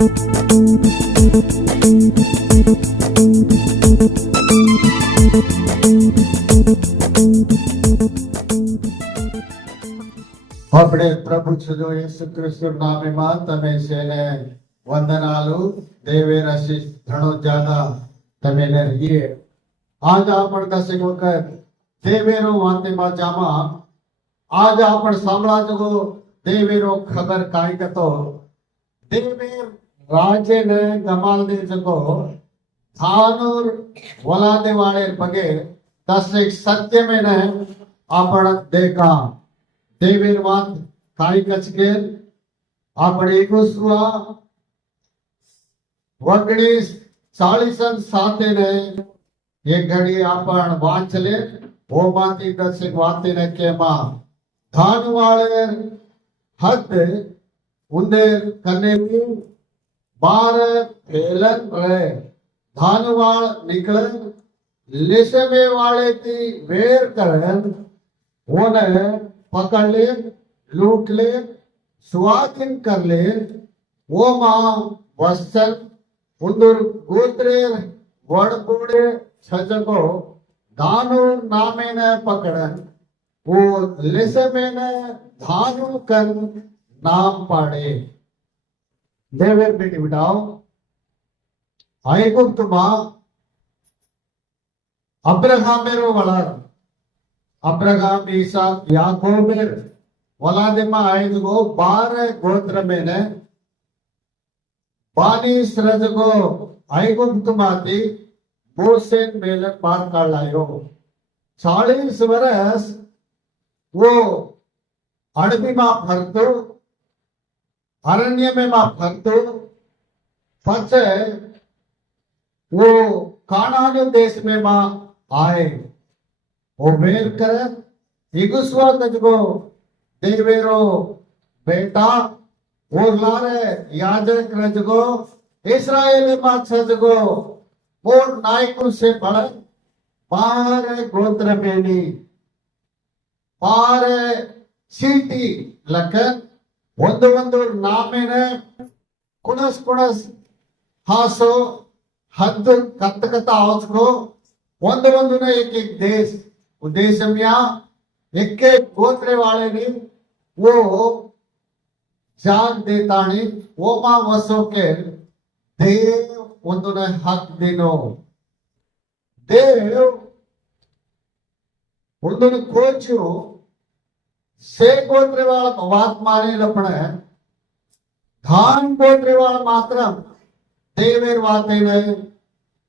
अपने प्रभु यीशु क्रिस्तु नाम में तमे सेने वंदनालु देवेर आशीष घणो ज्यादा तमे ने रहिए। आज आपण दसेक वखत देवेरो वाते में जामा आज आपण सांभळा जगो देवेरो खबर काय कतो देवेर राजे ने गमाल दे जगो थानुर वलादे वाले बगे दसेक सत्य में ने आपण देखा देवेर वात काय कचके आपण एकसुआ वगणीस 40 साथे ने एक घड़ी आपण वाचले वो माती दसेक वाते ने केमा धान वाले हद उंदेर कने भी 12 फेलन रहे धान वाल निकले लेसमे वाले थी वेर करन ओने पकड़ ले लूट ले स्वाधीन कर ले वो मां वस्तन उंदुर गोत्रे वड़बुड़े छजको दानु नामे ने पकड़न वो लेसमे ने धानु कर नाम पाड़े देवेर बेटी बिटाओ ऐगुप्त मां अब्राहमेरो वलार अब्राहम ईसाक याकोबेर वलादे में आयजगो 12 गोत्र में ने बानी सरजगो ऐगुप्त माती मोसेन मेलन पार काढलायो 40 वर्ष वो अड़बी में फरतो अरण्य में फरतो पचे वो कानान देश में आए वो मेल कर इगुस्वा कजगो देवेरो बेटा और लारे याजक रजगो इस्राएल में छजगो वो नायकों से पढ़ पार गोत्र मेनी पार सीटी लखन वंदु नामेने कुणस कुणस हासो हद कत कत आवचको वंदु ने एक देश उद्देश्य में एक गोत्रे वाले ने वो जाग देता नहीं वो मां वसो के देव उन्होंने हक दिनो देव उन्होंने खोजो से गोत्रे वाला बात माने लपने धान गोत्रे वाला मात्र देवेर वाते ने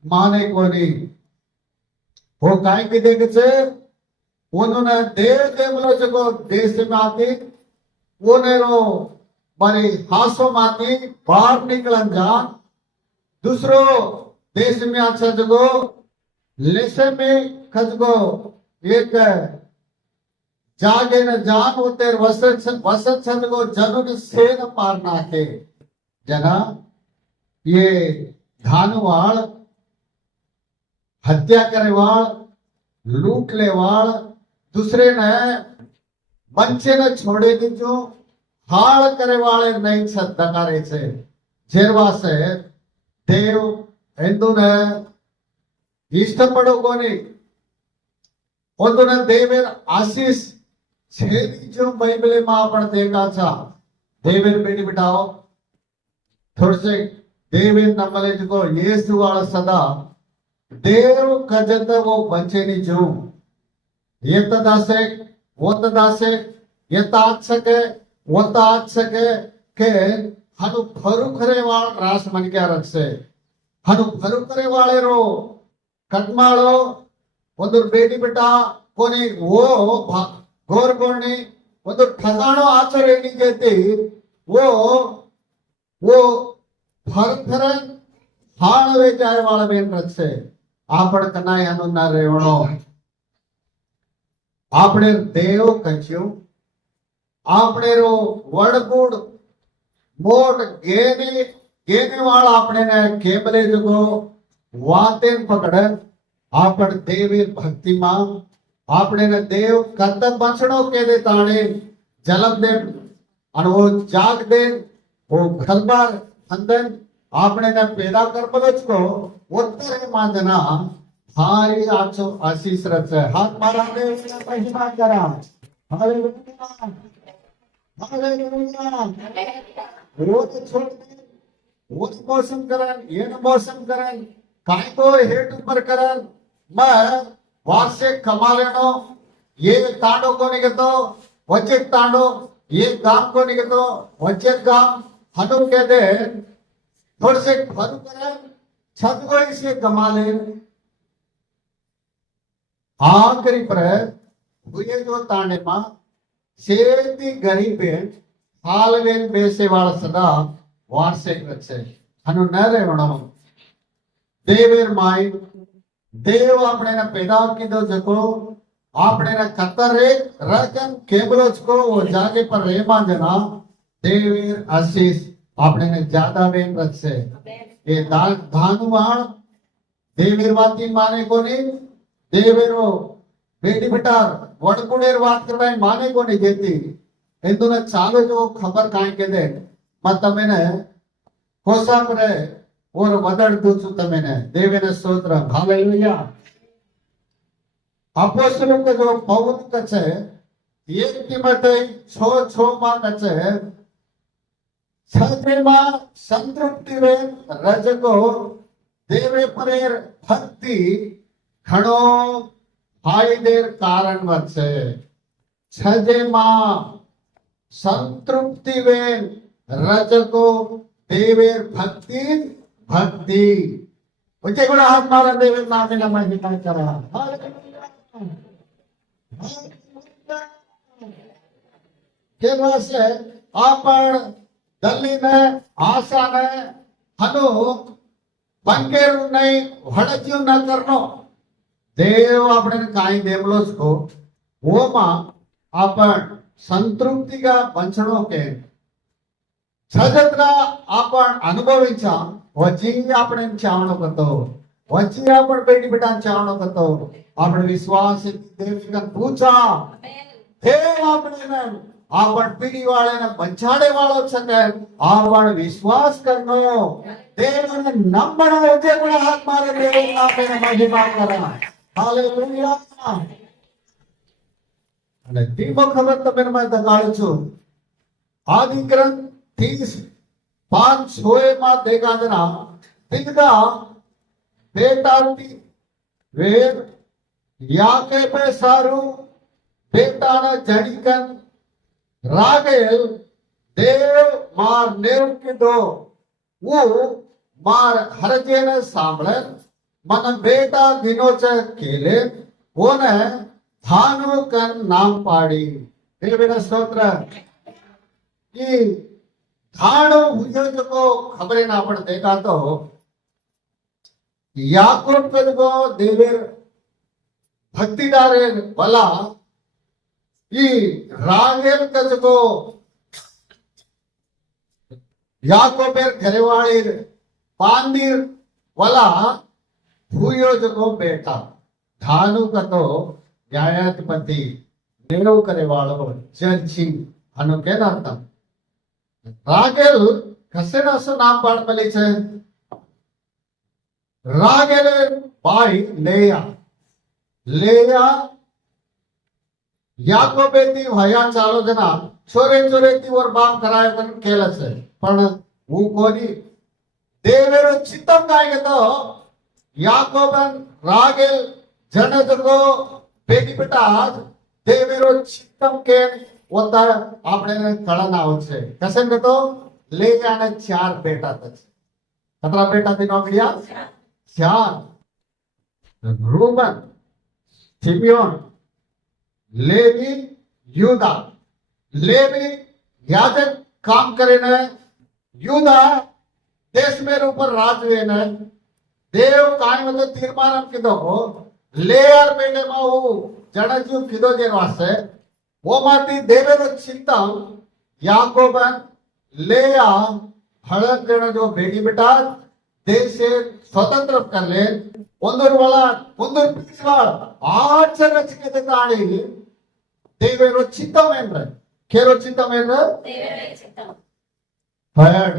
माने को नहीं वो काय की देख से उन्होंने देव देवलो जगो देश में आती वो नेरो मारी हासो माती बाहर निकलन जा दूसरो देश में अच्छा जगो लेसे में खजगो एक जागे न जान होते वसत छजगो जनुन सेन पार नाखे जना ये धानवाड़ हत्या करे वाल लूट ले वाल दूसरे ने बच्चे ने छोड़े दीजो हाल करे वाले नहीं दकारे छे जेरवा से देव हिंदू ने इष्टपड़ो कोनी उन्होंने देवेर आशीष छेदी जो बाइबल में आपण देखा था देवेर बेटी बिटाओ थोड़े से देवेर नमले जो येसु वाला सदा देव कजत वो बंचेनी जो ये तदासे वो तदासे ये ताक सके वो ताक सके के हनु फरुखरे वाल रास मन क्या रखसे हनु फरुखरे वाले रो कटमालो उधर बेटी बेटा कोनी वो गोर गोरनी उधर ठगानो आचरे नहीं कहती वो फरफरन हाल वे जाए वाला बेन रखसे आपण कनाय अनुना रेवणो आपणे देव कच्यो आपणे रो वड़बुड़ मोट गेने वाला आपणे ने केबले जगो वातेन पकड़े आपण देवी भक्ति मां आपणे ने देव कत बंसणो के दे ताणे जलम दे अन वो जाग दे वो घरबार and then આપણે ને પેદા કરબો છો ઉત્તરે માંદના ભારી આછો આશીષ રચે હાથ મારા દેવના મહિમા કરા હાલેલુયા હાલેલુયા રોજ છોડ દે રોજ મોસમ કરન એન મોસમ કરન કાઈ તો હેટ ઉપર કરન मैं वासे कमा लेनो ये तांडो को निकतो वच्चे तांडो ये गाम को निकतो वच्चे गाम हनु के दे थोड़े से फरू करे छत को इसे कमा ले आखिरी पर हुए जो तांडे मा सेती गरीब हाल वेन बेसे वाला सदा वार्षिक रचे हनु न रे वणो देवेर माई देव अपने ने पैदा कीधो जको अपने ने कतरे रकम केबलोच को वो जाके पर रेमा जना देवीर आशीष अपने ने ज्यादा वेन रखसे ये धानुवाण देवीर वाती माने कोनी देवीरो बेटी बेटा वडकुडेर बात करवाई माने कोनी देती इंदु ने चालो जो खबर काई के दे मत तमेने कोसा करे और वदड़ दूसु तमेने देवेने स्तोत्र हालेलुया अपोस्तलों के जो पौल कचे एक तिमोथी 6:6 मा कचे छतेमा संतृप्ति वे रजको देवे परेर भक्ति खणो फायदेर कारण वचे छजेमा संतृप्ति वे रजको देवेर भक्ति भक्ति उच्चे गुण हाथ मारा देवे नामे न महिमा करा के वासे आपण दल्ली ने आशा ने हनु पंकेरु नहीं हड़ज्यु न करनो देव आपने काई देवलो छो वो मां आपण संतृप्ति का बंचणो के छजत्रा आपण अनुभवीचा वची आपण चावणो करतो वची आपण बेटी बेटा चावणो करतो आपण विश्वास देवी का पूछा देव आपने ने आपण पीढ़ी वाले ने बंचाड़े वालो छके आपण विश्वास करनो देव ने नंबणो जे पण हाथ मारे देव नामे ने महिमा करा हालेलुया અને ધીમો ખબર તમે મને દગાડું છું આદિ ગ્રંથ 30:5-6 માં देखा जना तिनका बेटा वेद याके पे सारू बेटा न जड़ीकन रागेल देव मार नेव कीधो वो मार हरजे ने सांभळे मन बेटा दिनो च केले ओने थानु कन नाम पाड़ी देवेना स्तोत्र की थाणो हुयो जको खबरे ना पण देखा तो याकूब को देवेर भक्तिदारे भला ई रागेल कजको याकूबेर घरेवाड़ी पांदीर वला हुयो जको बेटा थानु कतो न्यायाधिपति नेव करे वालो जर्जी अनु केना था रागेल कसेना सो नाम पाड़ मली छे रागेल भाई लेया लेया याकोबे ती भया चालो जना छोरे छोरे ती और बाप कराय कर केला छे पण हूँ कोनी देवेरो चित्तम काय तो याकोबन रागेल जन जको बेटी बेटा देवेरो चित्तम के होता आपने कळना होचे कसे तो ले जाने 4 बेटा था कितना बेटा थी नौकरिया 4 रूबन सिमियोन लेवी यूदा लेवी याजक काम करे ने यूदा देश में ऊपर राज वे ने देव काय मतलब तीर्मानम कीधो लेयर बेटे मा वो जणजू कीधो जे वासे वो माती देवेरो चिंता याकोबन लेया हड़क जण जो बेटी बेटा देश से स्वतंत्र कर ले ಒಂದರ ವಳ ಒಂದರ ಪಿಸ್ವಾಳ ಆಚರಣೆ ತಾಳಿ ದೇವೇರೋ ಚಿತ್ತಮೇಂದ್ರ ಕೇರೋ ಚಿತ್ತಮೇಂದ್ರ ದೇವೇರೋ ಚಿತ್ತಂ ಥರ್ಡ್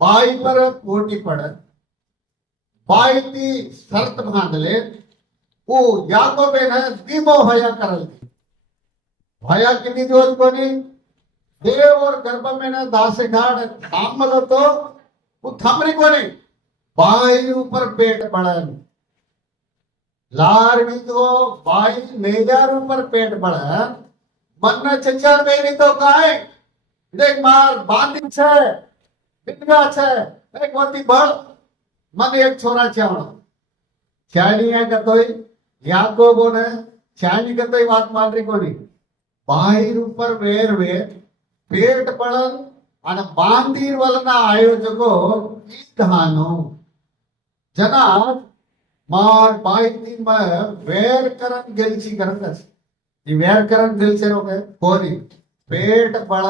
बाई पर पोटी पड़ बाई थी शर्त बांध ले वो याकोबे ने धीमो भया करल भया किती दिवस कोणी देव और गर्भ में ना दासे घाट थांबलो तो वो थांबरी कोणी बाई ऊपर पेट पड़न लार भी तो बाई नेजार ऊपर पेट पड़न मन ने चचार बेनी तो काय देख मार बांधी छे बिटगा छे एक मोती बळ मन एक छोरा छावणो छाणी है कतोई याकोबो ने छाणी कतोई बात मान रही कोनी बाहिर ऊपर वेर वेर पेट पड़न અને બાંધીર વલના આયોજકો ઈ કહાનો जना मार बाईती में वेर करन गेलची करत ये वेर करन गेलचे रोके कोणी पेट पड़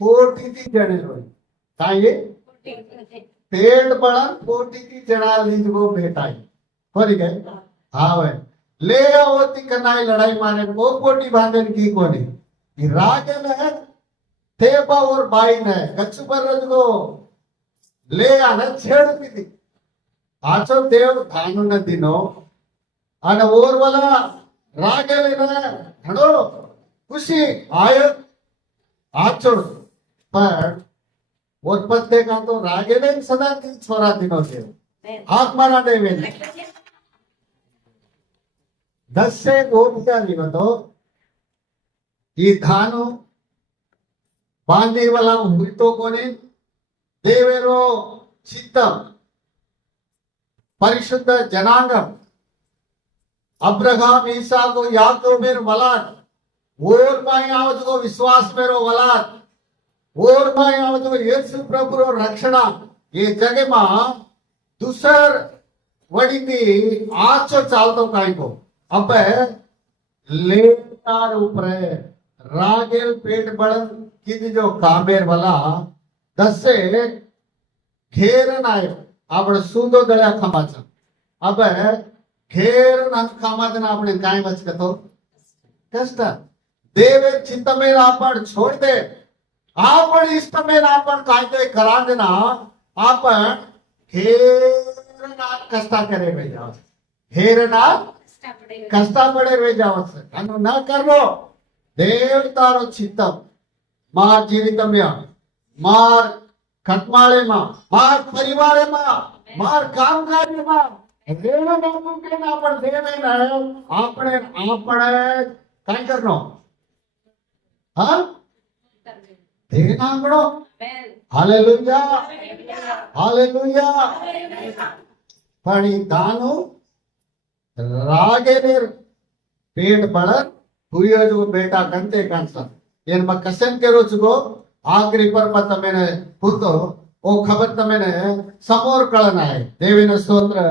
पोटी थी जणे रोई काय पेट पड़ पोटी थी जणा लीज को बेटाई कोणी काय हाँ भाई ले आवती कनाई लड़ाई माने को पोटी बांधन की कोणी ये रागल है थेबा और बाई ने कच्छु पर रज को ले आने छेड़ पीती आचो देव धानु नदीनो અને ઓરવાલા રાગેલીને ઘણો ખુશી આયો આચો પણ ઉત્પત્તિ કા તો રાગેલે સદા દી છોરા દિનો છે હાથ મારા દેવે દસે ગોપિયા તો ಈ ಧಾನು ಬಾಂಧಿವಲ ಹುರಿತೋ ಕೊನೆ ದೇವರೋ ಚಿತ್ತಂ परिशुद्ध जनांगम अब्राहम ईसाक याकूब मेर वलाद और माई आवत को विश्वास मेरो वलाद और माई आवत को यीशु प्रभु रो रक्षणा ये जगह मा दूसर वडी दी आचो चालतो काई को अब लेतार ऊपर रागेल पेट बड़न किद जो कामेर वाला दसे घेरन आयो આપણે સુંદો દળ્યા ખમાચા હવે ઘેર ના ખમાચના આપણે કાઈ વચ કતો કષ્ટ દેવે ચિત્તમેર આપણ છોડ દે આપણ ઇષ્ટમેર આપણ કાઈ તો કરાંગના આપણ ઘેરના કષ્ટા કરે વે જાવ ઘેરના કષ્ટા પડે વે જાવ છે આનો ન કરવો દેવ તારો ચિત્તમ માર જીવિતમ્ય માર कटमाळे मार परिवार मार कामकाज रेण नामुमकिन आपण देवे ना આપણે काय करनो हां देना आंगड़ो हालेलुया हालेलुया पण दानु रागेने पेट पड़न हुयो जो बेटा कंते कांसा एन में कसन के रोज को आखरी पर तमेने पूतो ओ खबर तमेने समोर कळन आहे देवीने स्तोत्र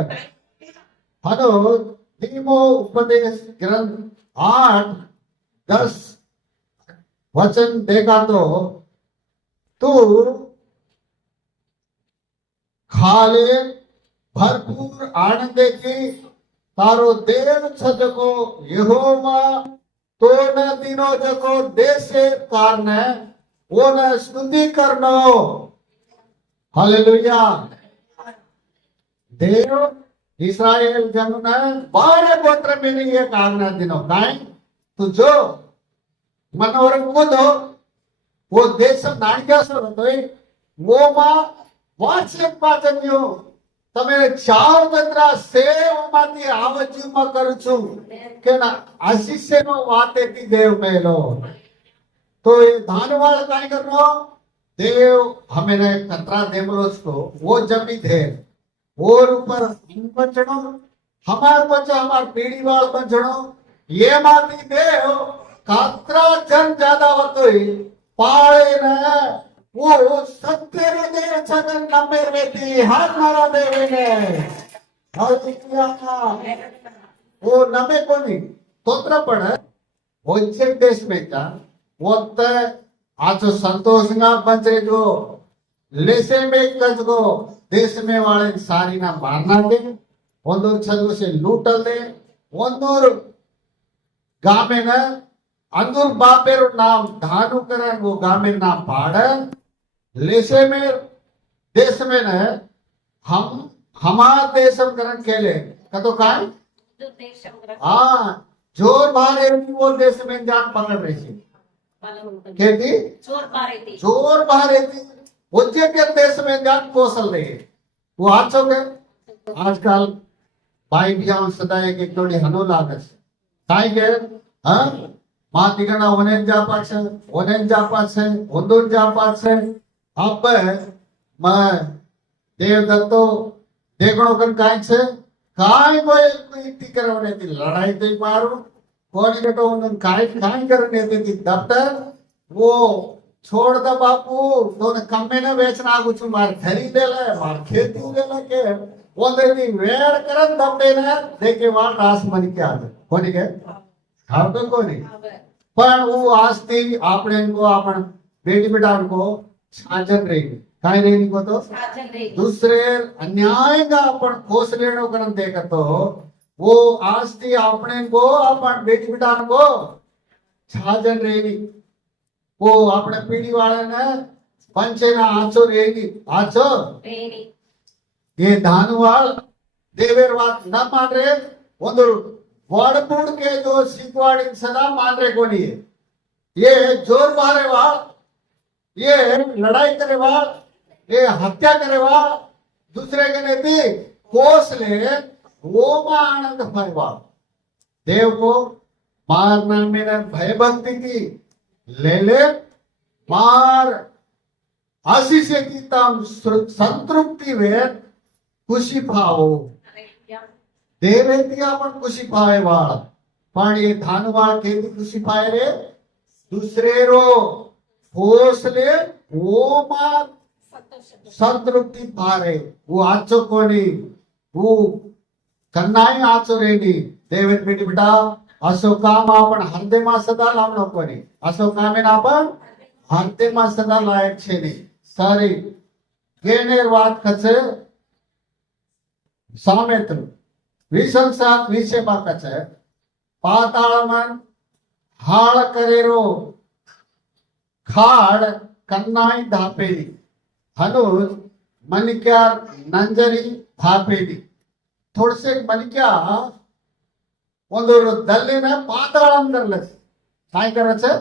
हनो धीमो उपदेश ग्रंथ 8-10 वचन देखा तो तू खाले भरपूर आनंदे की तारो देव छजको यहोवा तो न दिनो जको देशे कारणे ओना स्तुति करनो हालेलुया देव इस्राएल जनना 12 गोत्र में एक आज्ञा दिनो काय तू जो मनोर को वो देश नाणक्या सर होतोय वो मा वाचक पाचन्यो તમે ચાવ તંત્રા સેવમાંથી આવજ્યુમાં કરું છું કે ના આશીષનો વાત એથી દેવ મેલો तो ये धानवाड़ काय करनो देव हमें ने कतरा देमरोज को वो जमी थे और ऊपर बचनो हमार बचा हमार पीढ़ी वाल बचनो ये माती देव कतरा जन ज्यादा वतोई पाळे ने वो सत्य रे देव छगन नंबर वेती हाथ मारा देवे ने हालेलुया वो नमे कोनी तोत्र पड़ वो देश में का वक्त आज संतोषंगा बचे जो लेसे में कजगो देश में वाले सारी ना मारना दे ಒಂದೂರು ಚದುವು से लूटले ಒಂದೂರು गामे ना अंदूर बापेरो नाम धानु करन वो गामे नाम पाड़ लेसे में देश में न हम हमारा देशम करण केले कतो काय जोर बारे वो देश में जान पकड़ रही थी खेती जोर बारे थी उज्जै के देश में जान पोसल रही वो आज हो गए आजकल भाई भी हम सदा एक थोड़ी हनो लागत काय के हाँ माँ तिगना ओनेन जापात से उन्दून जापात से अब मैं देवदत्तो देखो कन काय से काय कोई करने थी लड़ाई तो मारो कौन के तो उन्होंने काय करने थी दफ्तर वो छोड़ दा बापू तो कम्मे न बेचना कुछ मार खरीदे ले मार खेती ले ले के वो देवी वेर करन दबे ने देखे वहां रास मन के आदे कोनी के हां तो कोनी पर वो आस्ती आपने को अपन बेटी बेटा को साजन रही काय रही को तो दूसरे अन्याय का अपन खोस लेनो करन देखा तो वो आस्ती आपने को अपन बेटी बेटा को साजन रही वो अपने पीढ़ी वाले ने पंचे ना आचो रहेगी आचो ये धानुवाल देवेरवाद न मान रहे उधर वाड़पुड़ के जो सीखवाड़ी सदा मान रहे को नहीं ये जोर मारे वाल ये लड़ाई करे वाल ये हत्या करे वाल दूसरे के नेती कोस ले वो मां आनंद भाई वाल देव को मारना मेरा भयभक्ति की ले ले मार आशीष की तम संतृप्ति वे खुशी भावो देवेती आपण खुशी पावे वाळ पण ये धानवाळ केती खुशी पाए रे दूसरे रो फोसले वो मार संतृप्ति पारे वो आचो कोणी वो कन्नाई आचो रेडी देवेत बेटी बेटा असो काम आपण हृदयમાં સદા લાવનો કોની असो कामे ना आपण हृदयમાં સદા લાયક છે ની સારી કેનેર વાત કછે સામેત્ર વિસંસાત વિષયમાં કછે પાતાળમાં હાળ કરેરો ખાડ કન્નાઈ ધાપેલી હનુજ મનક્યા ನಂಜರಿ ಧಾಪೇಲಿ थोड़से मनिक्या ಒಂದು ದಲ್ಲಿನ ಪಾತಾಳಂ ಕರ್ಲಸ್ काय करायचं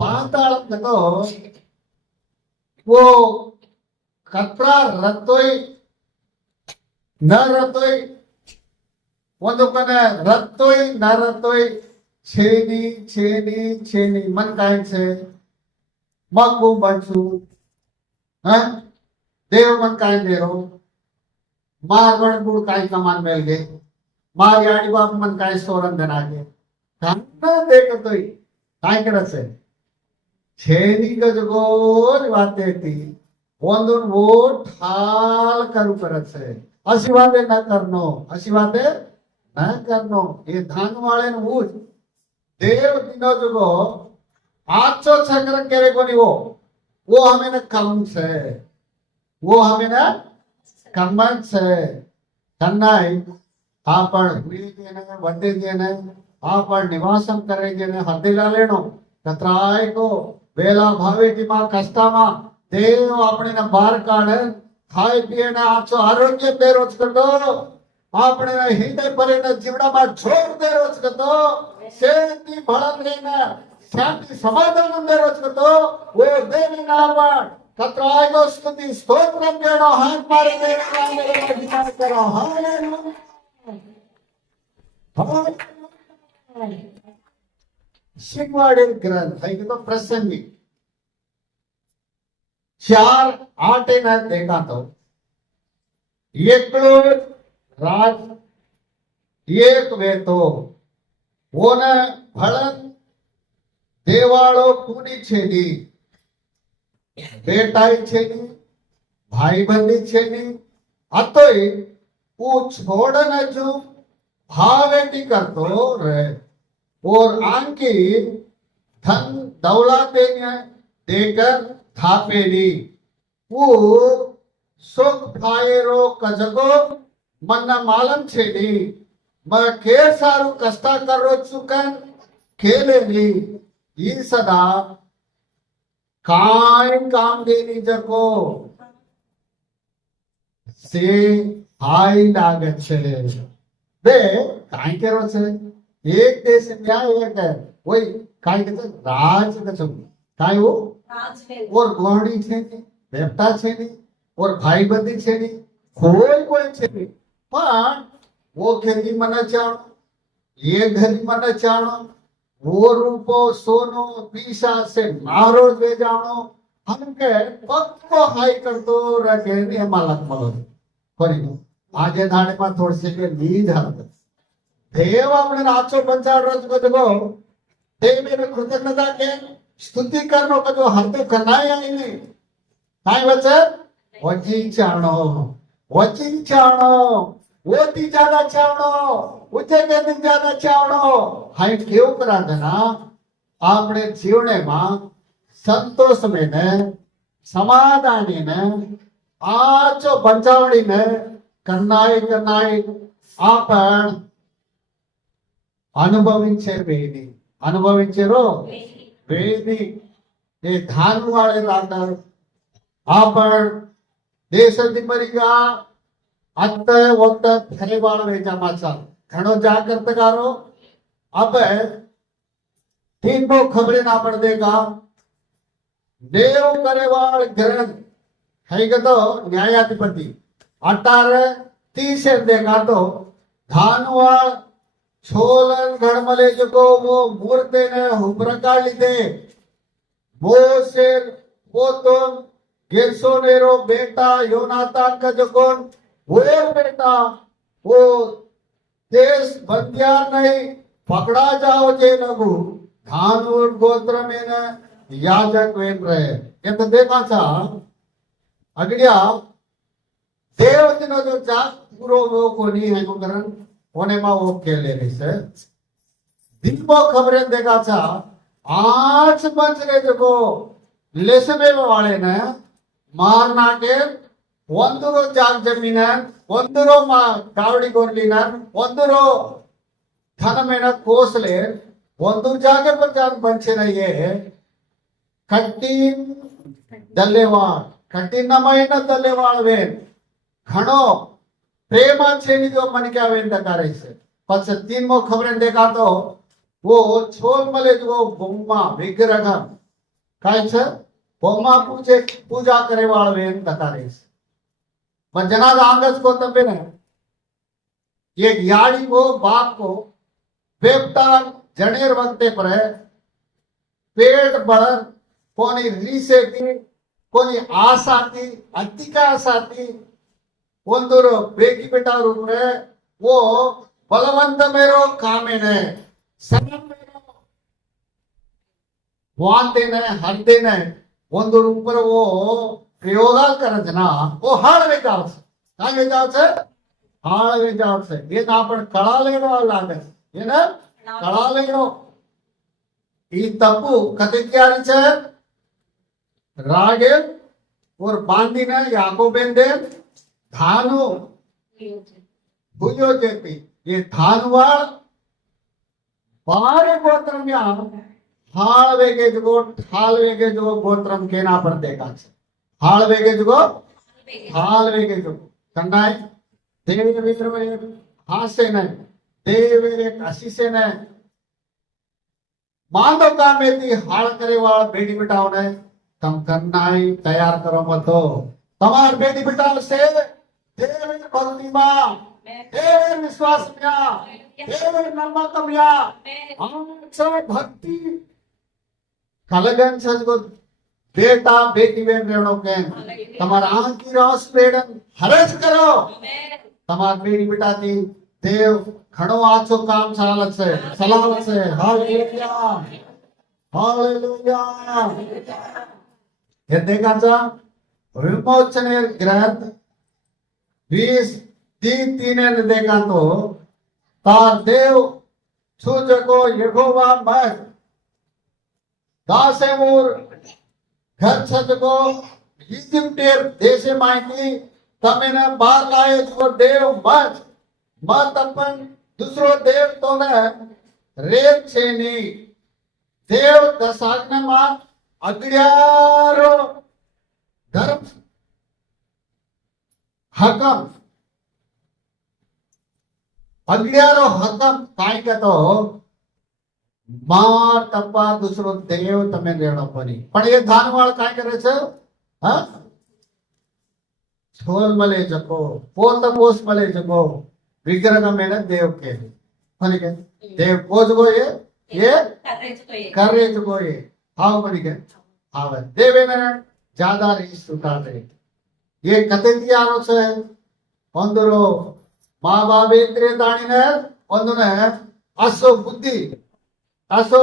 पाताळम देखो वो कपड़ा रतोई न रतोई ಒಂದು कने रतोई न रतोई छेनी छेनी छेनी मन काय છે मगू बंसू हैं देव मन काय देरो मारवण गुड़ काय कमान मेल गए मार याडी बाप मन काय सोरन धनागे कांना देखतोय काय करायचं छेनी गजगोल वाते थी ಒಂದೊಂದು ವೋಟ್ ಹಾಲ್ ಕರು करছে अशी बातें न करनो अशी बातें न करनो ये धान वाले ने वो देव दिनो जो आचो चक्र करे कोनी वो हमें न कम से वो हमें न कमन से कन्नाई आपण हुई जेने वड्डे जेने आपण निवासम करे जेने हद्दीला लेनो कतराय को वेला भावे की मां कष्टामा देव अपने न बार काढे खाए पिए न आचो आरोग्य बेरोज करतो अपने न हिंदे परे न जीवड़ा मा छोड़ दे रोज करतो शांति भड़क लेना शांति समाधान बेरोज करतो वो देवी नामन कतराय को स्तुति स्तोत्रम देनो हाथ मारे देना मेरे महिमा करो हालेलुया शिकवाड़े ग्रंथ है कि तो प्रसंगी 4:8 ने देखा तो एकलो राज एक वे तो वो न भड़न देवालो कुनी छेनी बेटाई छेनी भाई बंदी छेनी अतोय वो छोड़न जो भावेटी करतो रे और आंकी धन दौलत देकर थापेली वो सुख फायरो कजगो मन मालम छेडी मैं के सारू कष्टा करो चुकन खेलेली ई सदा काय काम देनी जको से हाई लागत छे बे काय करो छे एक देश न्याय एक है वही काय कहते राज कछु काय वो और गोहड़ी छे नहीं बेपटा छे नहीं और भाई बंदी छे नहीं कोई छे नहीं पण वो खेती मन चाणो ये घरी मन चाणो वो रूपो सोनो पीसा से मारो दे जानो हमके पक्को हाई करतो रखे ने मालक मलो फरी आगे धाणे में थोड़से के नीड हरत देव अपने राचो पंचाड़ रच को देखो देव मेरे कृतज्ञता के स्तुति करनो का जो हरते करना है नहीं काय बचे वची चाणो वोती ज्यादा चावणो उच्चे के दिन ज्यादा चावणो हाई केव करा देना आपने जीवने में संतोष में ने समाधानी ने आचो बचावणी ने करनाई आपण अनुभविंचे वेदी ये धान वाले राटर आपण देश दिमरिगा अत्त वक्त फरेवाळ वेचामाचा घणो जागृतकारो अब तीन को खबरें ना पड़ देगा देव करेवाळ ग्रहण है तो न्यायाधिपति 18:30 देखा तो धानवाळ छोलन घड़मले जो वो मूर्ते ने हुब्रका लीधे मोसेर पोतोन गेर्शोनेरो बेटा योनातान का जो कौन वो बेटा वो देश बंदिया नहीं पकड़ा जाओ जे लगू धान और गोत्र में न याजक वेन रहे ये तो देखा था अगड़िया देव दिनो जो जात पूरो वो को नहीं है करन होने में वो के ले रही से दिन को खबरें देखा था आज बच रहे जो लेसबे वाले ने मारना के ಒಂದರೋ ಜಾಗ ಜಮೀನ ಒಂದರೋ ಕಾವಡಿ ಗೋರ್ಲಿನ ಒಂದರೋ ಧನಮೇನ ಕೋಸಲೆ ಒಂದು ಜಾಗ पर जान बंचे नहीं है कठिन दल्लेवाळ कठिनమైన दल्लेवाळ वेन घणो प्रेमा छेनी जो मन क्या वेन दकारे से पछ तीन मो खबरें देखा तो वो छोल मले जो बोम्मा विग्रह काय छे बोम्मा पूजा करे वाळ वेन दकारे से जनाद आंगस को तबे ने एक याड़ी को बाप को बेपटान जनेर वक्ते पर है पेट बढ़ कोनी रीसे थी कोनी आशा थी अतिका आशा थी ಒಂದೂರು ಬೇಕಿ ಬಿಟ್ಟಾರು वो बलवंत मेरो कामे ने सनम मेरो वांते ने हरदे ने ಒಂದೂರು ऊपर वो प्रयोगाल करत ना वो हाळवे जाव छे कागे जाव छे हाळवे जाव छे ये ना पण कळा लेनो लागे ये ना कळा लेनो ई तपु कते क्यारी छे रागे और बांधी ने याकोबेन दे धानु भुजो जेती ये धानवाळ बारे गोत्रम या हाळवे के जो ठालवे के जो गोत्रम केना पर देखा छे हाळवे जो कंडाय देव विक्रमे हासे ने देव एक आशीषे ने मांदो का मेती हाळ करे वाळ बेटी बेटाओ ने तम कन्नाई तैयार करो मतो तमार बेटी बेटाओ से देव भक्ति मा देव विश्वास में देव नमक में हम सब भक्ति कलगन सजगो बेटा बेटी बेन रेणो के तमार आंख की रोस पेड़न हरज करो तमार बेटी बेटा थी देव घणो आछो काम चालत से सलामत से हालेलुया हालेलुया हे देखाचा विमोचने ग्रंथ 20:3 ने देखा तो तार देव छुजको यहोवा मत दासे मोर घर छजको इजिप्टेर देशे मायती तमे ने बार लाए जो देव मत मत अपन दूसरो देव तो ने रेत छे नी देव दसाज्ञा मा अगड़ियारो धर्म हकम अग्नियारो हकम काय कहतो मार टप्पा दूसरो देव तमे रेणो पड़ी पण ये धानवाळ काय करे छे हा छोल मले जको पोत पोस मले जको विग्रह में देव के मने के देव पोजगो ये करे जको ये हाव मने के आवे देवे ने ज्यादा रीस उतारे ये कते दियारो छे ಒಂದರು ಮಾ ಬಾಬೇಂದ್ರೆ ದಾಣಿನ ಒಂದನ ಅಸೋ ಬುದ್ಧಿ ಅಸೋ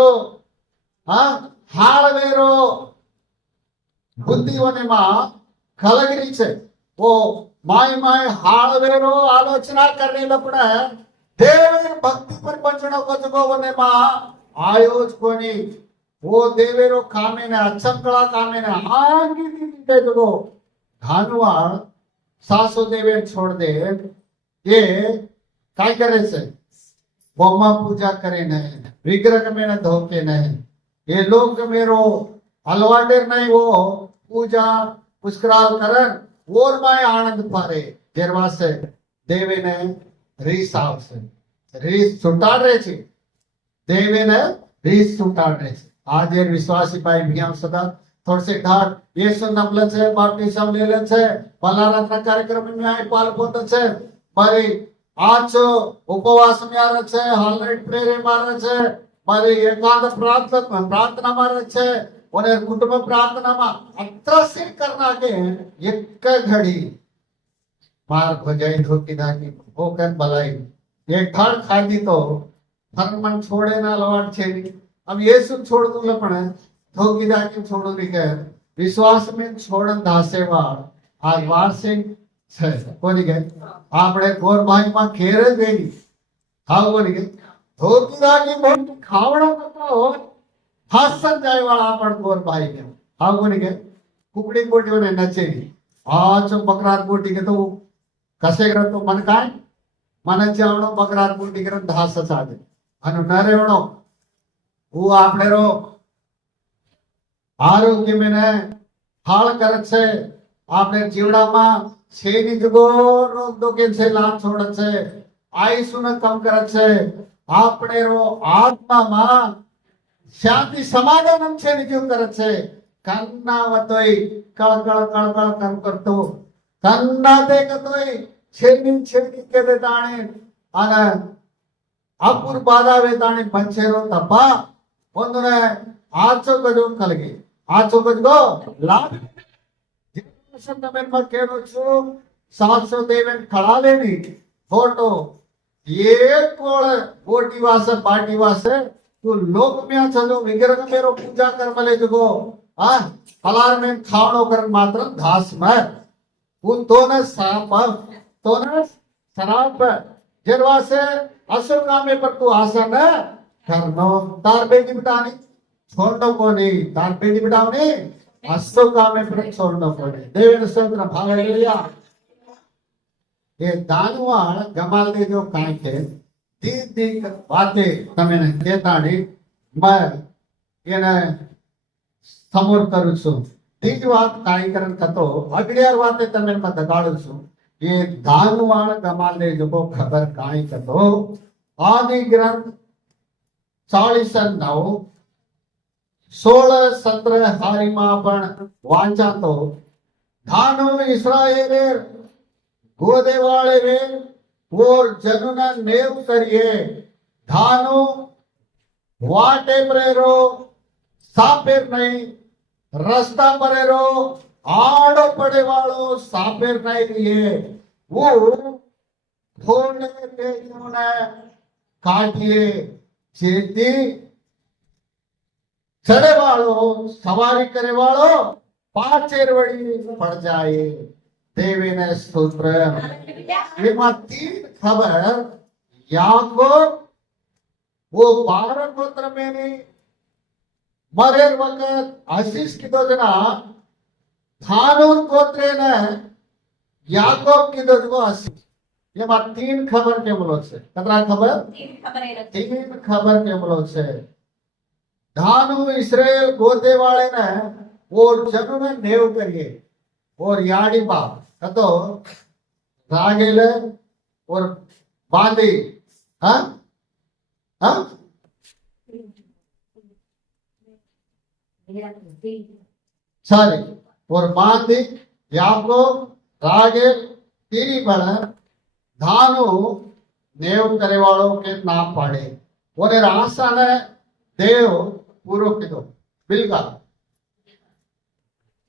ಹಾಳವೇರೋ બુદ્ધિઓનેમાં ખલગરી છે वो माय माय हाळवेरो आलोचना करने लपड़ा देवेर भक्ति पर पंचणो कजगोवने मा आयोज कोनी वो देवेरो कामे ने अचंकळा कामे ने आंगी दीते जगो धानवाळ सासो देवे छोड़ दे ये काय करे छे बोमा पूजा करे नहीं विग्रह में न धोके नहीं ये लोग मेरो अलवाटेर नहीं वो पूजा पुष्कराल करन और माय आनंद पारे जेरवासे देवे ने रीस आवसे रीस सुटाड़ रहे छे देवे ने रीस सुटाड़ रहे छे आज ये विश्वासी भाई भैया सदा थोड़े से घाट येसु नमले छे बाप्तिस्म लेले छे पलारात्रा कार्यक्रम में आई पाल पोते छे मारी आज उपवास में आ रहे छे हालरेट प्रेरे मारे छे मारी एकांत प्रार्थना मारे छे और कुटुंब प्रार्थना में अत्रसिर करना के एक घड़ी मार भजाई धोती धाकी होकर बलाई एक खाड़ खादी तो मन छोड़े ना लवाट छे अब येसु छोड़ दूं लपने धोकी धाकी छोड़ो निके विश्वास में छोड़न दासेवाड़ आज वार्षिक छे कोनी के आपणे गोर भाई में खेर गई हाउ कोनी के धोकी धाकी बहुत खावड़ा तो हासन जाय वाला पण गोर भाई ने हाउ कोनी के कुकड़ी कोटियो ने नचे आज बकरार कोटी के तो कसे कर तो मन काय मन चावणो बकरार कोटी कर धास सादे अनु नरेवणो वो आपणे रो आरोग्य में ने हाल करे छे आपणे जीवड़ा में छेनी जगो रोग दोके छे लाभ छोड़े छे आयुष्य ने कम करे छे आपणे रो आत्मा में शांति समाधान छे ने क्यों करे छे कन्नावतोय कळ कळ कळ कळ कम करतो कन्ना दे कतोय छेनी छेनी के दे ताणे अने अपुर बाधा वे ताणे पंचेरो तपा ಒಂದನೆ ಆಚೋ ಗಜೋ ಕಲಗಿ ಆಚೋ ಗಜೋ ಲಾಭ ಜೀವನ में मैं कह रहा छू 700 देवन खड़ा लेनी फोटो एक कोड़ बोटी वासे पार्टी वासे तू लोक में चलो विग्रह मेरो पूजा कर मले जगो हां फलार में खावणो कर मात्र धास में उन तो न साप तो न शराब जरवासे असुर कामे पर तू आशा न करनो तार बेटी बिटानी छोड़नो कोनी तार बेटी बिटावनी असो कामे पर छोड़नो कोनी देवेन स्तोत्र हालेलुया ये दानवाळ गमाल दे जो काय के दी दी बातें तमे ने देतानी मैं येने समोर करू छु तीज बात काय करन कतो अगडियार बातें तमे ने दगाडू छु ये दानवाळ गमाल दे जो खबर काय कतो आदि ग्रंथ 49 16 17 हारी में पण वाचा तो धानो इस्राएल गोदे वाले रे और जनुना नेव करिए धानो वाटे परेरो सापेर नहीं रास्ता परेरो आड़ो पड़े वालो सापेर नहीं रिए वो थोड़े तेजोने काटिए चेती चढ़े वालो सवारी करे वालो पाचेरवड़ी पड़ जाए देवी ने स्तोत्र ये तीन खबर याकूब वो 12 गोत्र में नहीं मरे वक्त आशीष की दोजना थानून गोत्रे ने याकूब की दोजको आशीष ये तीन खबर के बोलो छे कतरा खबर तीन खबर के बोलो छे धानु इस्राएल गोदे वाले ने और जनु ने नेव करिए और याड़ी बाप कतो रागेल और बांदी, हाँ हाँ सारी और बांदी याको रागेल तीनी पर धानु नेव करे वालों के नाम पाड़े और आशा ने देव पूर्व किदो बिल्का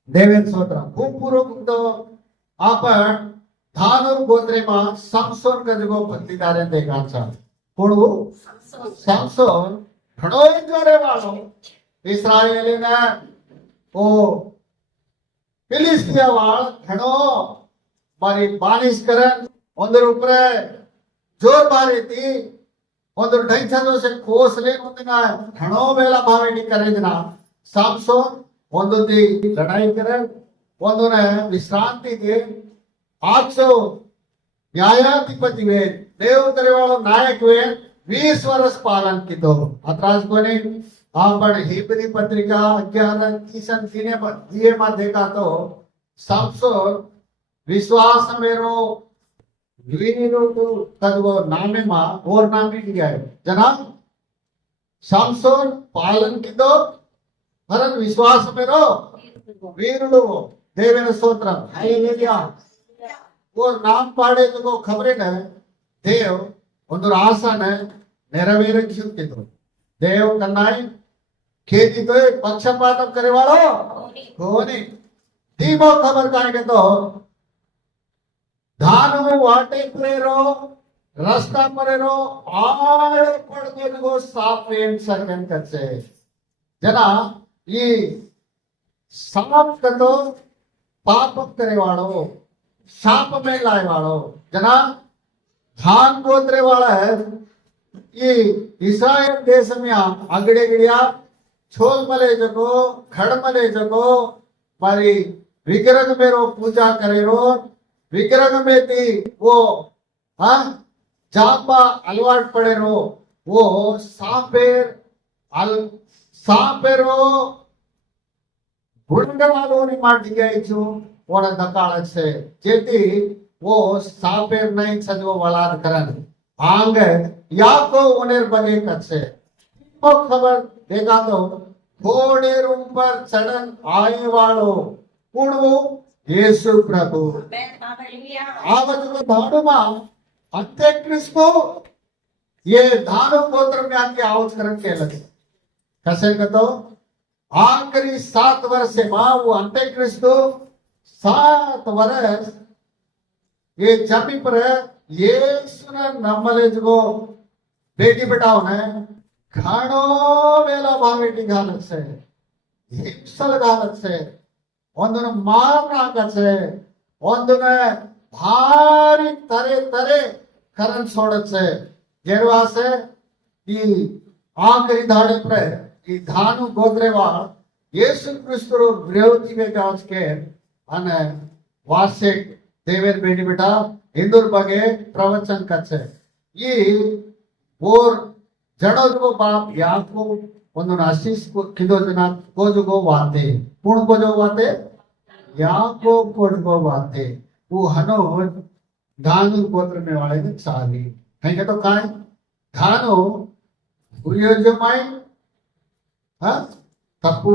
देवेन सोत्र खूब पूर्व किदो आपण धानु गोत्रे मा समसोन का जगो पत्नीदारे देखा था कोणु समसोन घणो जोरे वालो इस्राएली ने ओ फिलिस्तिया वाल घणो मारी बानिश करन ಒಂದರ ऊपर ಜೋರ್ ಬಾರಿತಿ ಒಂದು ಡೈಚಂದು ಸೆ ಕೋಸ್ಲೆ ಒಂದಿನ घणो वेला भावेटी करेजना सामसोन ಒಂದೊಂದಿ लड़ाई करे ಒಂದೊನೆ विश्रांति दे 800 न्यायाधिपति वे देव करे वालो नायक वे 20 वर्ष पालन कितो अत्रास कोने आपण हिब्री पत्रिका 11:30 दिए में देखा तो सामसोन विश्वास मेरो वो नामे मा और नामी दिया है जना सामसोन पालन की दो हरन विश्वास में रो वीरुडु देवेन स्तोत्रम हालेलुया और नाम पाड़े जो खबरे ने देव ಒಂದು ಆಸನೆ ನೆರವೇರಿಸುತ್ತಿದ್ರು ದೇವ್ ಕನ್ನಾಯಿ खेती पक्षपात करे वालो कोनी धीमो खबर काहे तो धानु वाटे परेरो रास्ता परेरो आड़ पड़गो सापेन सर्वेन कचे जना ई साप कतो पाप करे वालो साप में लाए वालो जना धान गोत्रे वाला है ये इस्राएल देश में अगड़े गिड़िया छोल मले जगो खड़ मले जगो मारी विग्रह में रो पूजा करे रो विग्रह में थी वो हाँ जापा अलवाट पड़े रो वो सांपेरो गुंडवालोनी मार दिया इचु वोड़ा दकाल से जेती वो सांपेर नहीं सजो वलाद करन आंग याको उनेर बगे कच्चे वो खबर देखा तो थोड़े रूम पर चढ़न आए वालो कुड़वो यीशु प्रभु आवत को धानु मा अंत्य क्रिस्तो ये धानु गोत्र में आके आवत करन के लगे कैसे कतो आखिरी 7 वर्ष से मां वो अंत्य क्रिस्तो 7 वर्ष ये जमी पर यीशु ने नमले जो बेटी बेटाओ ने खानो वेला भावेटी गालत से हिंसल गालत से ಒಂದನ ಮಾರ್ನಾಗছে ಒಂದನ ಭಾರಿ ತರೆ ತರೆ ಕರನ್ छोड़ছে જેરવાસે ಈ આખરી ધાડે પર ಈ ધાनु ગોત્રેવાળ యేసు ક્રિસ્તરો વિરોધી મે ગાજ કે અને વાર્ષિક દેવેર બેટી બેટા हिंदूर बगे प्रवचन कच्चे ಈ और जड़ो बाप याको ಒಂದೊಂದು ಆಶೀಸ್ ಕಿದೋ ಜನ ಕೋಜುಗೋ ವಾತೆ पूर्ण को जो वाते याको को वाते वो हनो धानु गोत्र में वाले ने चाली कहीं तो काय धानु हुयोजमाई हाँ तपु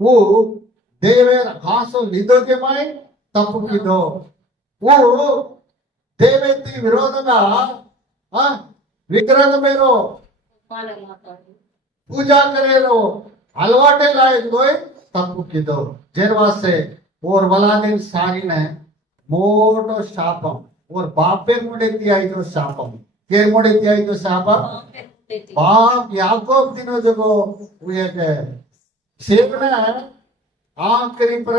वो देवेर हासो लिदो के माई तपु किदो वो देवेती विरोध ना हाँ विग्रह मेरो पूजा करे रो अलवाटे लाए कोई तपु किदो जेरवासे और वलादिन सारी ने मोटो शापम और बापे मुड़े तियाई जो शापम के मुड़े तियाई जो शापम बाप याकोब दिनो जगो हुए के सेवने आखिरी पर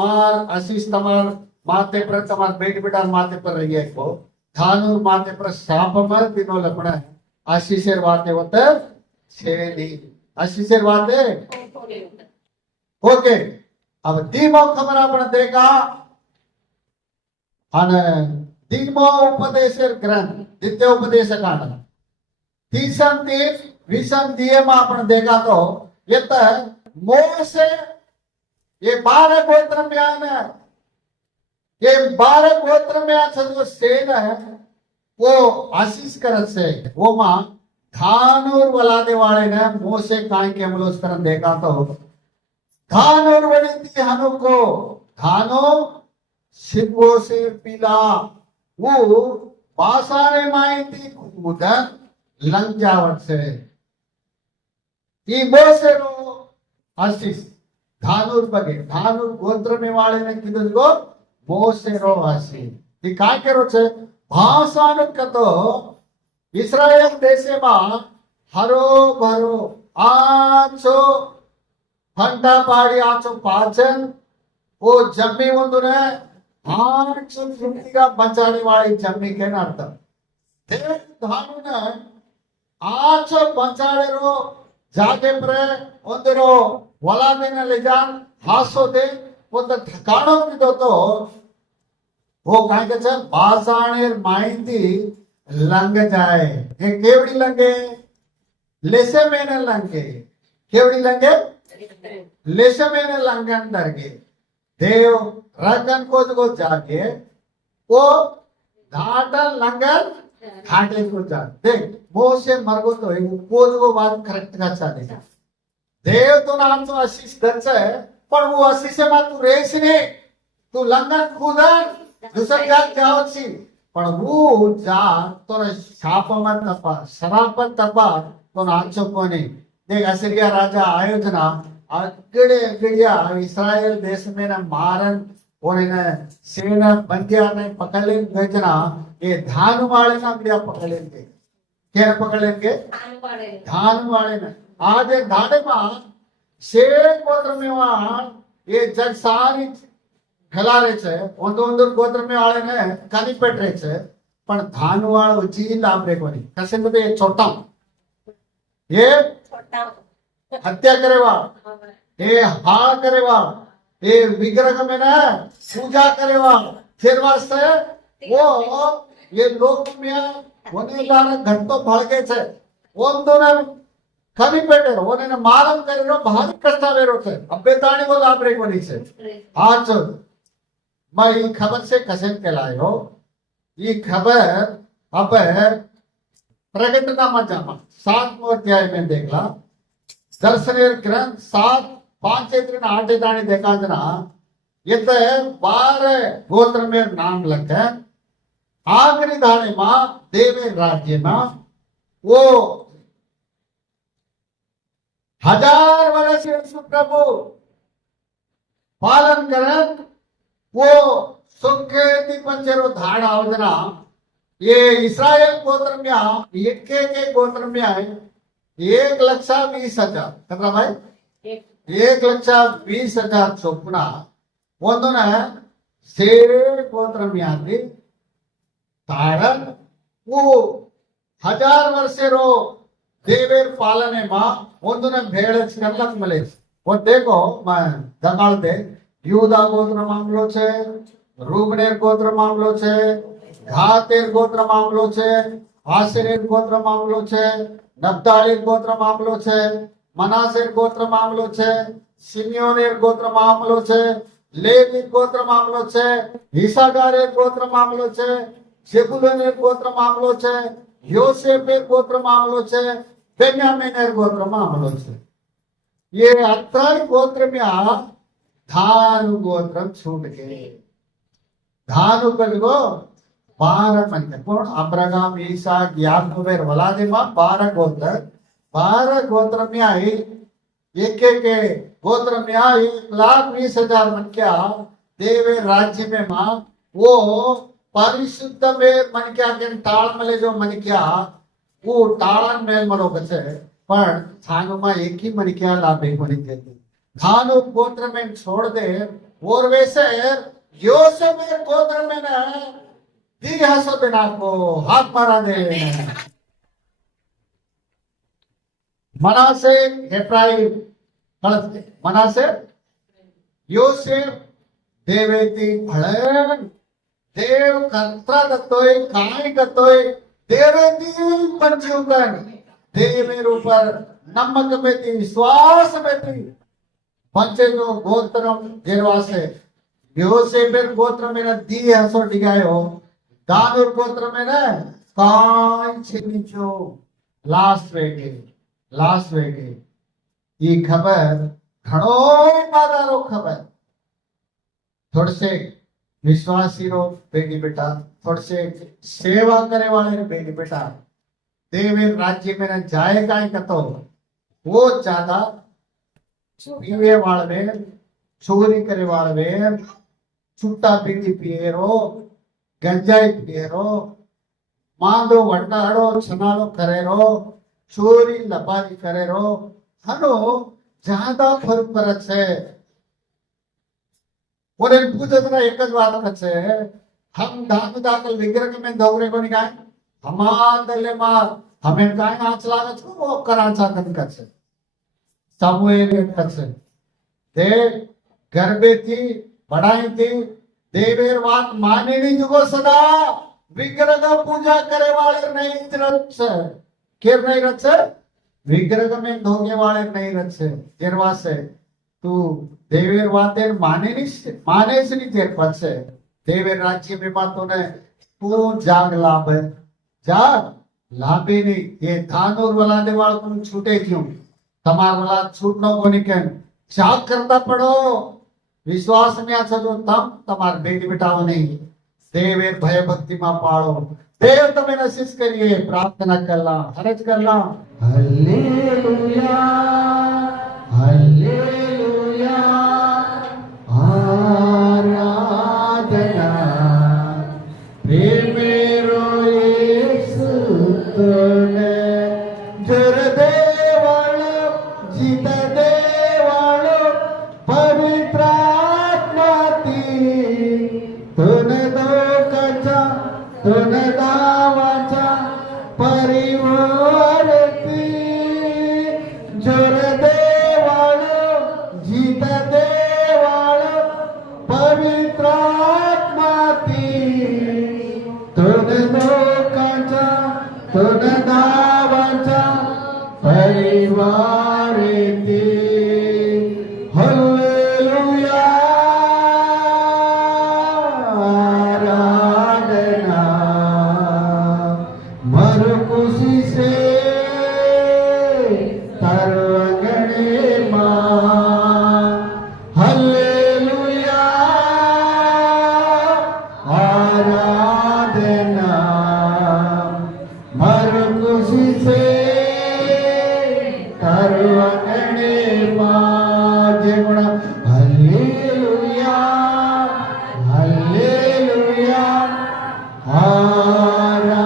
मार आशीष तमार माते पर तमार बेट बेटा माते पर रही है को धानुर माते पर शापमर दिनो लपड़ा आशीषेर वाते होते छेदी आशीषेर वाते ओके अब धीमो खबर आपण देखा અને ધીમો ઉપદેશેર ગ્રંથ દ્વિતીય ઉપદેશ કાંડ 30 दिए में आपण देखा तो ये मोसे ये 12 गोत्र में आने ये 12 गोत्र में अच्छा जो सेन है वो आशीष करत से वो मां धानूर वलादे वाले ने मोसे काय के मुलोस्तर देखा तो धानूर वली थी हनु को धानो शिवो से पिला वो पासारे माहिती खुदन लंग जावट से ಈ ಮೋಸೆರು ಆಶೀಸ್ ಧಾನೂರ್ ಬಗ್ಗೆ ધાનુર ગોત્ર में वाले ने કીધું ગો મોસેરો આશીસ એ काय કર્યો છે ભાષાનો કતો ઇસ્રાયેલ દેશમાં હરો ભરો આછો ફંટા પાડી આછો પાચન ओ जम्मी ಒಂದುನೆ ಆಚು ತೃಪ್ತಿగా పంచాడి వాడి జమ్మి కేన అర్థం ದೇವ ಧಾನುನ ಆಚೋ పంచాడిರೋ जाके प्रे ಒಂದಿರೋ ವಲಾದಿನಲ್ಲಿ ಜಾನ್ ಹಾಸೋದೆ ಒಂದು ಠಕಾಣೋ ಕಿದೋतो वो काय के छे बासाणेर माहिती लंग जाए ये केवड़ी लंगे लेसे मेने लंगे केवड़ी लंगे लेसे मेने लंगन दरगे देव रकन को जाके वो धाटन लंगन घाटे को जा देख मोसे मरगो तो पोज को बात करेक्ट का चालेगा देव तो नाम तो आशीष करता है पर वो आशीष से बात तू रेस ने तू लंगन खुदन दूसरी जात जावची पण वो जा तो शाप मत तपा शराब पर तपा तो नाचो कोने देख असीरिया राजा आयोजना अगड़े अगड़िया इस्राएल देश में ना मारन और इन्हें सेना बंदिया ने पकड़ ले भेजना ये धान वाले ना बिया पकड़ लेंगे क्या पकड़ लेंगे धान वाले ने आज धाने में शेर गोत्र में वहां ये जग सारी फैला रहे छे ओंदर गोत्र में वाले ने कानी पेट रहे छे पण धान वालो जी लाभ रे कोनी कसे तो ये छोटा ये हत्या करेवा ये हाल करेवा ये विग्रह में ना पूजा करेवा फिर वास्ते वो ये लोक में होने लाना घंटों भड़के छे ओंदोने खाली पेटे ओने मालम करेरो भारी कष्ट आवेरो छे अबेताणी वो लाभ रे कोनी छे आज मैं ये खबर से कसेन के लायो ये खबर अब प्रकटनामा जामा 7वां अध्याय में देखला दर्शनेर ग्रंथ 7:5-8 दाने देखा जना ये तो 12 गोत्र में नाम लगे आखिरी दाने मां देवे राज्य में वो 1000 वर्ष यीशु प्रभु पालन करन वो सुखे पंचरो धाड़ आवजना ये इस्राएल गोत्र में एक गोत्र में आए 1,20,000 कतरा भाई 1,20,000 चोपना ಒಂದನ ಸೇರೆ गोत्र में आती तारण वो 1000 वर्षेरो देवेर पालने मां ಒಂದನ भेड़ करलक मले वो देखो मैं दगाड़ दे यूदा गोत्र मामलो छे रूबनेर गोत्र मामलो छे घातेर गोत्र मामलो छे आशेरेर गोत्र मामलो छे नफ्तालीर गोत्र मामलो छे मनासेर गोत्र मामलो छे सिमियोनेर गोत्र मामलो छे लेवी गोत्र मामलो छे हिसागारेर गोत्र मामलो छे जेबुलूनेर गोत्र मामलो छे योसेफेर गोत्र मामलो छे बेन्यामीनेर गोत्र मामलो छे ये 18 गोत्र में धानु गोत्र छूट गए धानु कलगो 12 मन कोण अब्राहम ईसाक याकूबेर वलादे में 12 गोत्र में आई एक गोत्र में 1,20,000 मन क्या देवे राज्य में मां वो परिशुद्ध में मन क्या के टाल मले जो मन क्या वो टाळन मेल मरो बचे पण थानु में एक ही मन क्या लाभे कोनी देती धानु गोत्र में छोड़ दे और वैसे योसेफेर गोत्र में ना दी हसो बिना को हाथ मारा दे मनासे एफ्राइम मनासे योसेफ देवेती भळन देव कंत्रा दत्तोय काय करतोय देवेती पंचयुगन देवेर ऊपर नमक में विश्वास में पंचे जो गोत्रम गिरवासे యోసేఫర్ గోత్రమైన दी हसो डिगायो दानूर గోత్రమైన కాయ్ చెల్లించు लास्ट वेगे ఈ खबर घणो मादारो खबर थोड़े से विश्वासी रो बेटी बेटा थोड़े से सेवा करे वाले रे बेटी बेटा देवे राज्य में न जाएगा ही कतो वो ज्यादा पीवे वाले चोरी करे वाले छुट्टा बीड़ी पिएरो गंजाई पिएरो मांदो वंडाड़ो छनालो करेरो चोरी लपारी करेरो हनो ज्यादा फर्क पड़े छे और एक पूछना एक ज बात छे हम दान दाखल विग्रह में दौरे को निकाय हमार दले मार हमें काय आंच लागे छो वो कराचा कन करछे सामुएल करछे ते गर्भे थी बड़ाई थी देवेर बात माने नहीं जुगो सदा विग्रह का पूजा करे वाले नहीं रच केर नहीं रच विग्रह में धोगे वाले नहीं रच जेरवा से तू देवेर बातें माने से नहीं तेर पछे देवेर राज्य में बातों ने तू जाग लाभ है जाग लाभे नहीं ये धानूर वाला दे वाल तुम छूटे क्यों तमार वाला छूटनो कोनी केम जाग करता पड़ो विश्वास में आ जो तम तमार बेटी बेटाओ नहीं देवेर भय भक्ति में पाड़ो देव तमें नसीस करिए प्रार्थना करला हरज करला हालेलुया हालेलुया आराधना प्रेमेरो येसु तोने जर देवालो जीत देवालो पवित्रात्माती तोने दोकाचा तोने दावाचा परिवारती जर देवालो जीत देवालो पवित्रात्माती तोने दोकाचा तोने दावाचा परिवारती हालेलुया आराधना मर खुशी से तरंगणे मां हालेलुया आराधना मर खुशी से तरंगणे मां जय गुणा हालेलुया हालेलुया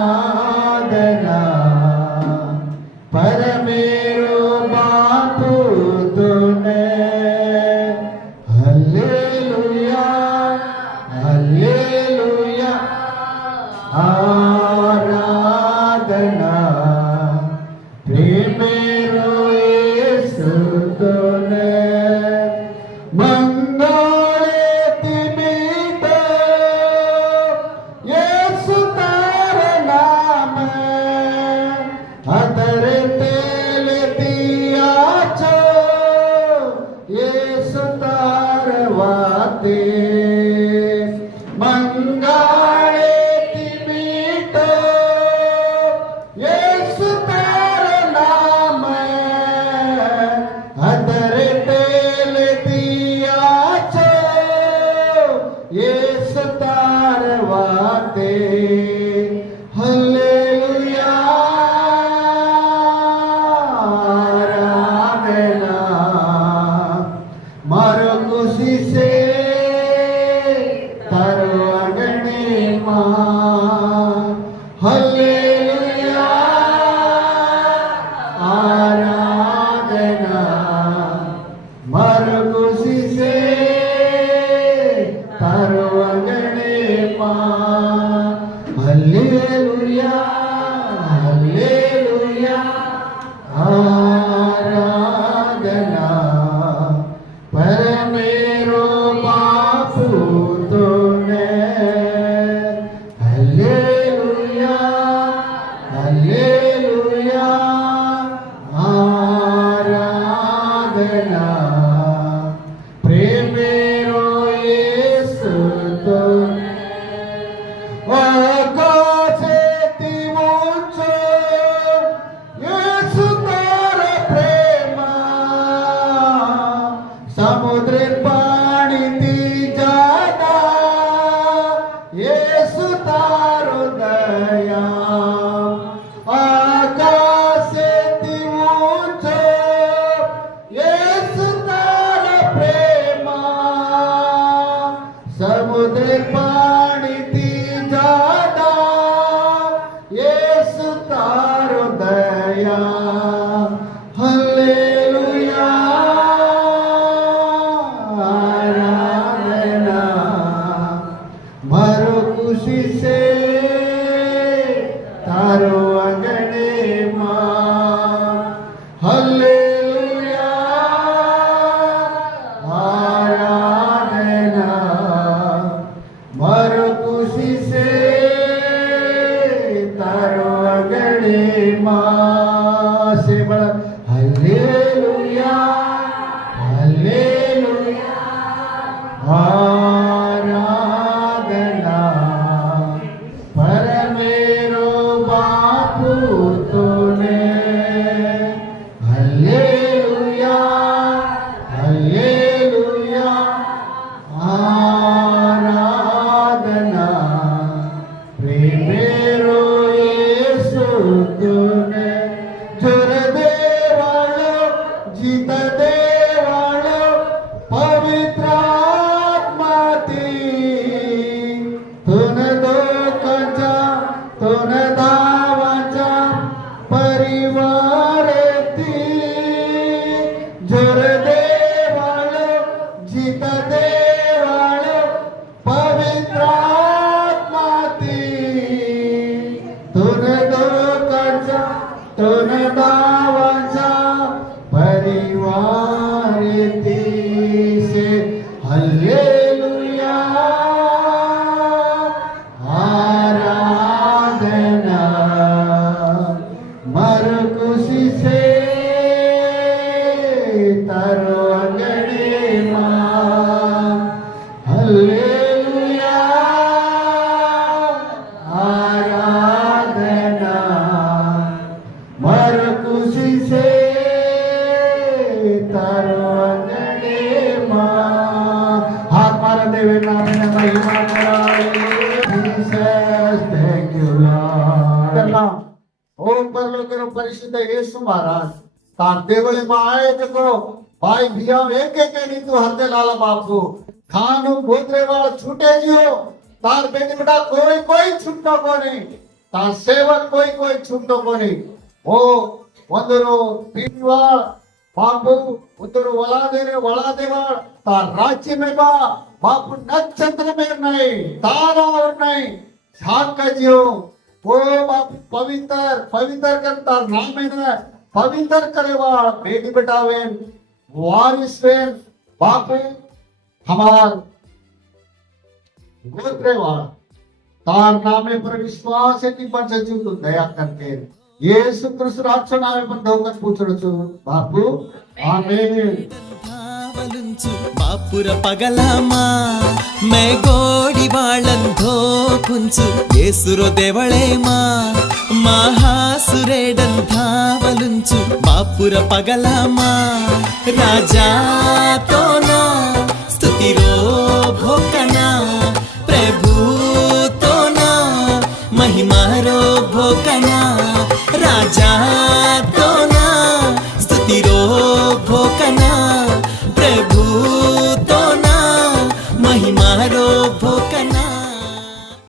आराधना परमेरो बापू तूने हालेलुया हालेलुया आराधना प्रेमेरो येसु तूने मंगले तिमित येसु तारे नाम अतरे तेल दिया छो येसु तार वाते मंगले तिमित येसु तारे नाम अतरे तेल दिया छो येसु तार वाते हालेलुया आराधना मारो खुशी से तरंगणे मां हालेलुया आराधना मारो खुशी से तरंगणे मां हालेलुया हालेलुया आराधना परमेरो बापू तूने हालेलुया हालेलुया आराधना प्रेमेरो येसु और पानी थी ज्यादा यीशु तारो दया हालेलुया आराधना मारो खुशी से तारो अंगने मां हालेलुया आराधना मारो खुशी से तारो अंगने मां से बड़ा हालेलुया हालेलुया आराधना परमेरो बापू तूने हालेलुया हालेलुया आराधना प्रेमेरो यीशु तूने जोर देवालो जीत देवालो पवित्र आत्मा ती तुन दोकांचा तुन धावांचा परिवार ती जोर देवालो जीत देवालो पवित्र आत्मा ती तुन दोकांचा तुन धावांचा परिवार ती से हालेलुया आराधना मर खुशी से तारो अंगने मां हालेलुया आराधना मर खुशी से तारो अंगने मां हाथ मारा देवे नामे ने महिमा कराए जीसस थैंक यू लॉर्ड ओम परलोकेरो परिशुद्ध येशु महाराज तार देवले में आए देखो भाई भैया एक एक नहीं तू हरदे लाला बापू खानु गोदरे वाला छूटे जियो तार बेटी बेटा कोई कोई छूटो को नहीं तार सेवक कोई कोई छूटो को नहीं ओ ಒಂದರು ಪೀಡಿವಾಳ बापू उधर वला देवाड़ तार राज्य में बापू नक्षत्र में नहीं तारा और नहीं झाका जियो ओ बापू पवित्र पवित्र कर तार नाम में पवित्र करेवाड़ बेटी बेटावेन वारिसवेन बापू हमार गोत्रेवाड़ तार नामे पर विश्वास है कि पंच जीव तो दया करके యేసు క్రీస్తు రాక్షణ నామమున దోగన్ పూచుడుచు బాపు ఆమేన్ ధావలుంచు బాపుర పగలమా మే గోడి వాళంధో కుంచు యేసురో దేవళేమా మహాసురేడన్ ధావలుంచు బాపుర పగలమా రాజా తోనా స్తుతిరో భోకనా ప్రభు తోనా మహిమారో భోకనా